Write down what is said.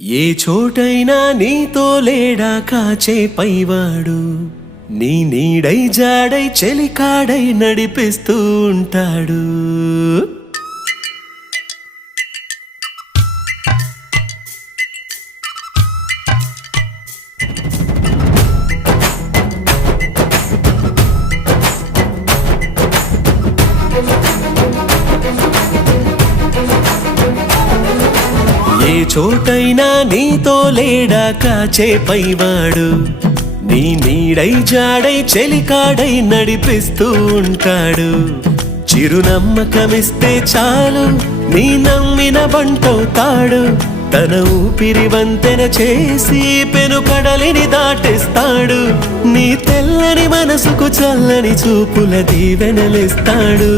ఏ చోటైనా నీతో లేడా కాచే పైవాడు, నీ నీడై జాడై చెలికాడై నడిపిస్తూ ఉంటాడు. ఏ చోటైనా నీతో లేడా కాచే పైవాడు, నీ నీడై జాడై చెలికాడై నడిపిస్తూ ఉంటాడు. చిరునమ్మకమిస్తే చాలు నీ నమ్మిన బంటవుతాడు. తన ఊపిరి వంతెన చేసి పెను కడలిని దాటిస్తాడు. నీ తెల్లని మనసుకు చల్లని చూపుల దీవెనలిస్తాడు.